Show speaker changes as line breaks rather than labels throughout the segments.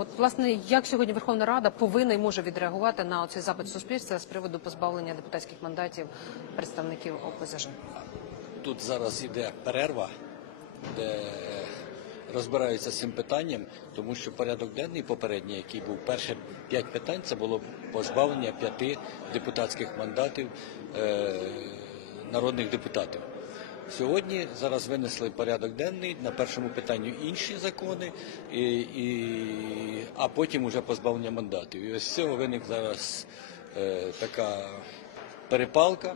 От власне, як сьогодні Верховна Рада повинна і може відреагувати на цей запит суспільства з приводу позбавлення депутатських мандатів представників ОПЗЖ?
Тут зараз іде перерва, де розбираються з цим питанням, тому що порядок денний попередній, який був перші п'ять питань, це було позбавлення п'яти депутатських мандатів е, народних депутатів. Сьогодні зараз винесли порядок денний на першому питанні інші закони, і, і, а потім уже позбавлення мандатів. І ось з цього виник зараз е, така перепалка,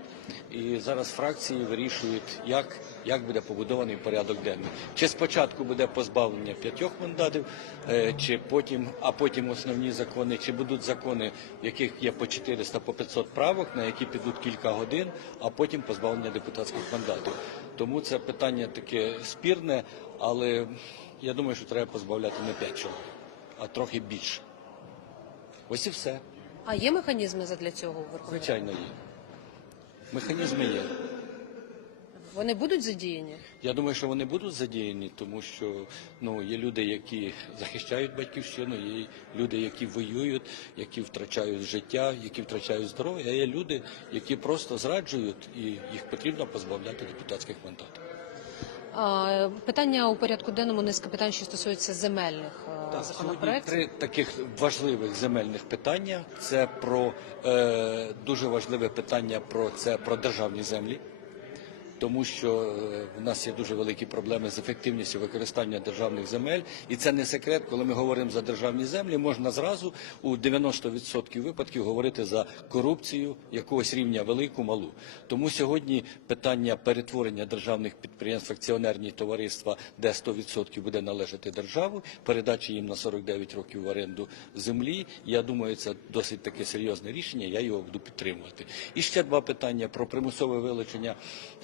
і зараз фракції вирішують, як, як буде побудований порядок денний. Чи спочатку буде позбавлення п'ятьох мандатів, е, чи потім, а потім основні закони, чи будуть закони, в яких є по 400 по 500 правок, на які підуть кілька годин, а потім позбавлення депутатських мандатів. Тому це питання таке спірне, але я думаю, що треба позбавляти не 5 чоловік, а трохи більше. Ось і все.
А є механізми задля цього Верховній
Звичайно, є. Механізми є.
Вони будуть задіяні?
Я думаю, що вони будуть задіяні, тому що ну є люди, які захищають батьківщину, є люди, які воюють, які втрачають життя, які втрачають здоров'я. а Є люди, які просто зраджують, і їх потрібно позбавляти депутатських мандатів.
Питання у порядку денному низка питань, що стосуються земельних
так,
законопроектів.
три таких важливих земельних питання. Це про е, дуже важливе питання про це про державні землі. Тому що е, в нас є дуже великі проблеми з ефективністю використання державних земель, і це не секрет, коли ми говоримо за державні землі, можна зразу у 90% випадків говорити за корупцію якогось рівня велику, малу. Тому сьогодні питання перетворення державних підприємств акціонерні товариства, де 100% буде належати державі, передачі їм на 49 років в оренду землі. Я думаю, це досить таке серйозне рішення. Я його буду підтримувати. І ще два питання про примусове вилучення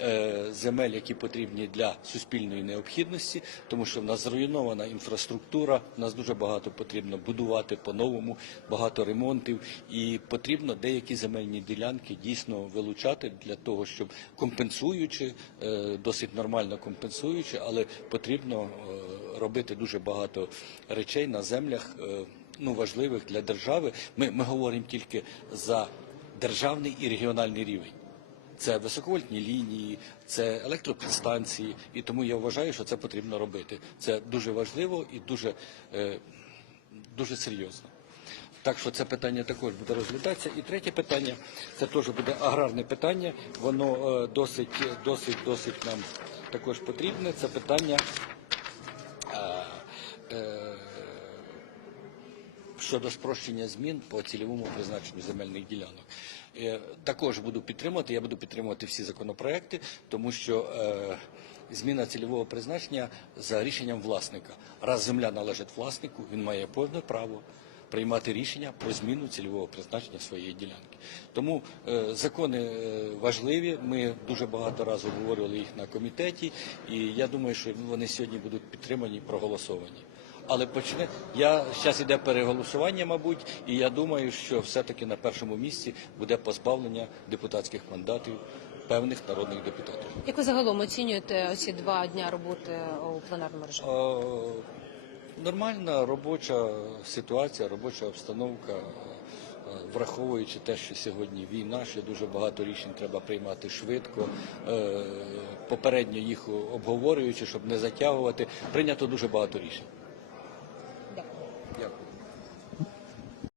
е, земель, які потрібні для суспільної необхідності, тому що в нас зруйнована інфраструктура. в нас дуже багато потрібно будувати по-новому, багато ремонтів, і потрібно деякі земельні ділянки дійсно вилучати для того, щоб компенсуючи, е, досить нормально компенсуючи, але потрібно е, робити дуже багато речей на землях. е, Ну, важливих для держави. Ми, ми говоримо тільки за державний і регіональний рівень. Це високовольтні лінії, це електропідстанції, і тому я вважаю, що це потрібно робити. Це дуже важливо і дуже, е, дуже серйозно. Так що це питання також буде розглядатися. І третє питання це теж буде аграрне питання. Воно е, досить, досить, досить нам також потрібне. Це питання. Щодо спрощення змін по цільовому призначенню земельних ділянок. Е, Також буду підтримувати. Я буду підтримувати всі законопроекти, тому що е, зміна цільового призначення за рішенням власника. Раз земля належить власнику, він має повне право. Приймати рішення про зміну цільового призначення своєї ділянки. Тому е, закони важливі. Ми дуже багато разів обговорювали їх на комітеті, і я думаю, що вони сьогодні будуть підтримані і проголосовані. Але почне я зараз іде переголосування, мабуть, і я думаю, що все-таки на першому місці буде позбавлення депутатських мандатів певних народних депутатів.
Як ви загалом оцінюєте оці два дня роботи у пленарному режимі?
Е, Нормальна робоча ситуація, робоча обстановка, е, враховуючи те, що сьогодні війна, що дуже багато рішень треба приймати швидко, е, попередньо їх обговорюючи, щоб не затягувати, прийнято дуже багато рішень.